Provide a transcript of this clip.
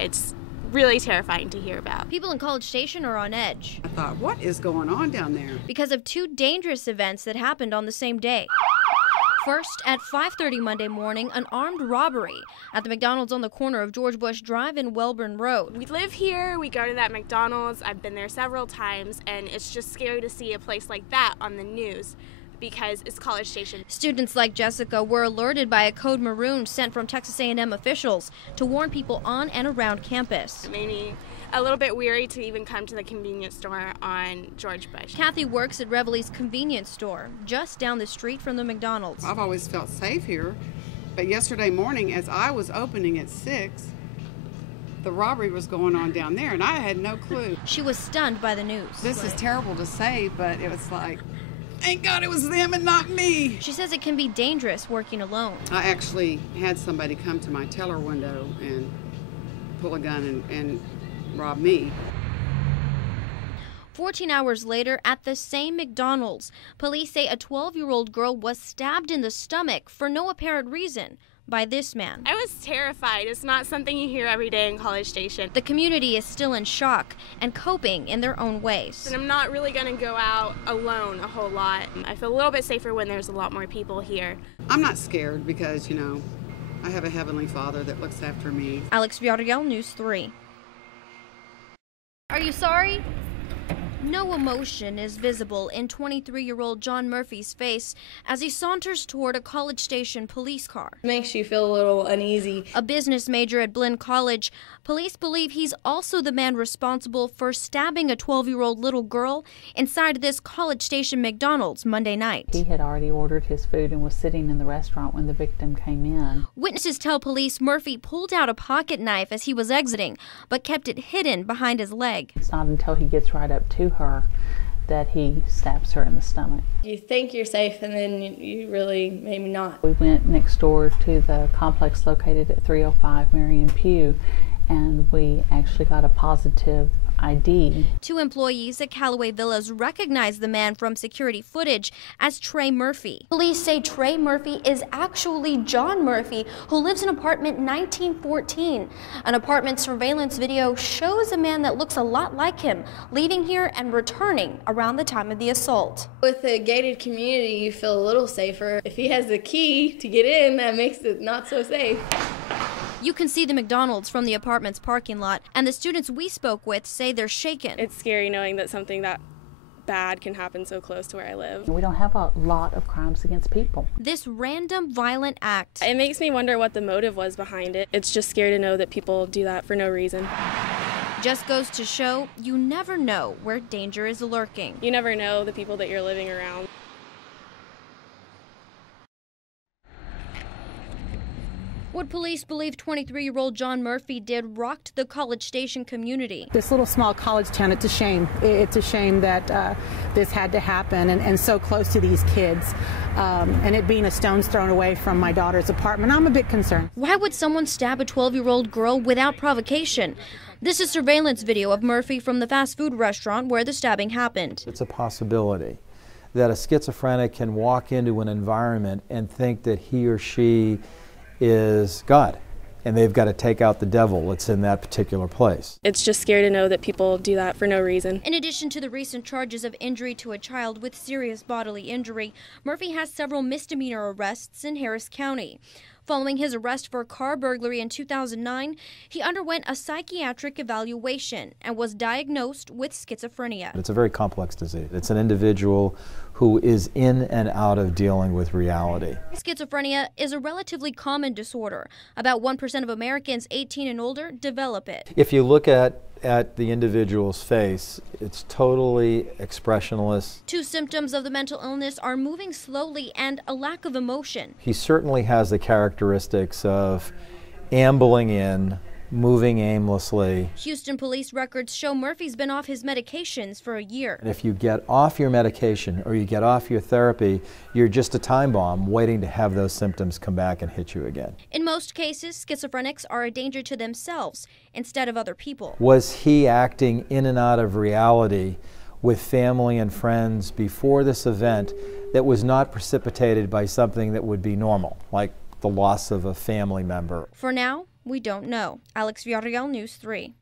it's really terrifying to hear about. People in College Station are on edge. I thought, what is going on down there? Because of two dangerous events that happened on the same day. First, at 5:30 Monday morning, an armed robbery at the McDonald's on the corner of George Bush Drive and Welborn Road. We live here, we go to that McDonald's, I've been there several times, and it's just scary to see a place like that on the news because it's College Station. Students like Jessica were alerted by a code maroon sent from Texas A&M officials to warn people on and around campus. It made me a little bit weary to even come to the convenience store on George Bush. Kathy works at Reveille's convenience store, just down the street from the McDonald's. I've always felt safe here, but yesterday morning as I was opening at 6, the robbery was going on down there and I had no clue. She was stunned by the news. This is terrible to say, but it was like, thank God it was them and not me. She says it can be dangerous working alone. I actually had somebody come to my teller window and pull a gun and rob me. 14 hours later, at the same McDonald's, police say a 12-year-old girl was stabbed in the stomach for no apparent reason by this man. I was terrified. It's not something you hear every day in College Station. The community is still in shock and coping in their own ways. And I'm not really going to go out alone a whole lot. I feel a little bit safer when there's a lot more people here. I'm not scared because, you know, I have a Heavenly Father that looks after me. Alex Villarreal, News 3. Are you sorry? No emotion is visible in 23-year-old John Murphy's face as he saunters toward a College Station police car. It makes you feel a little uneasy. A business major at Blinn College, police believe he's also the man responsible for stabbing a 12-year-old little girl inside this College Station McDonald's Monday night. He had already ordered his food and was sitting in the restaurant when the victim came in. Witnesses tell police Murphy pulled out a pocket knife as he was exiting, but kept it hidden behind his leg. It's not until he gets right up to her that he stabs her in the stomach. You think you're safe and then you really maybe not. We went next door to the complex located at 305 Marion Pugh, and we actually got a positive ID. Two employees at Callaway Villas recognized the man from security footage as Trey Murphy. Police say Trey Murphy is actually John Murphy, who lives in apartment 1914. An apartment surveillance video shows a man that looks a lot like him, leaving here and returning around the time of the assault. With a gated community, you feel a little safer. If he has the key to get in, that makes it not so safe. You can see the McDonald's from the apartment's parking lot, and the students we spoke with say they're shaken. It's scary knowing that something that bad can happen so close to where I live. We don't have a lot of crimes against people. This random violent act. It makes me wonder what the motive was behind it. It's just scary to know that people do that for no reason. Just goes to show you never know where danger is lurking. You never know the people that you're living around. What police believe 23-year-old John Murphy did rocked the College Station community. This little small college town, it's a shame. It's a shame that this had to happen and so close to these kids. And it being a stone's thrown away from my daughter's apartment, I'm a bit concerned. Why would someone stab a 12-year-old girl without provocation? This is surveillance video of Murphy from the fast food restaurant where the stabbing happened. It's a possibility that a schizophrenic can walk into an environment and think that he or she is God, and they've got to take out the devil that's in that particular place. It's just scary to know that people do that for no reason. In addition to the recent charges of injury to a child with serious bodily injury, Murphy has several misdemeanor arrests in Harris County. Following his arrest for car burglary in 2009, he underwent a psychiatric evaluation and was diagnosed with schizophrenia. It's a very complex disease. It's an individual who is in and out of dealing with reality. Schizophrenia is a relatively common disorder. About 1% of Americans 18 and older develop it. If you look at the individual's face, it's totally expressionless. Two symptoms of the mental illness are moving slowly and a lack of emotion. He certainly has the characteristics of ambling in, moving aimlessly. Houston police records show Murphy's been off his medications for a year. And if you get off your medication or you get off your therapy, you're just a time bomb waiting to have those symptoms come back and hit you again. In most cases, schizophrenics are a danger to themselves instead of other people. Was he acting in and out of reality with family and friends before this event that was not precipitated by something that would be normal, like the loss of a family member? For now, We don't know. Alex Villarreal, News 3.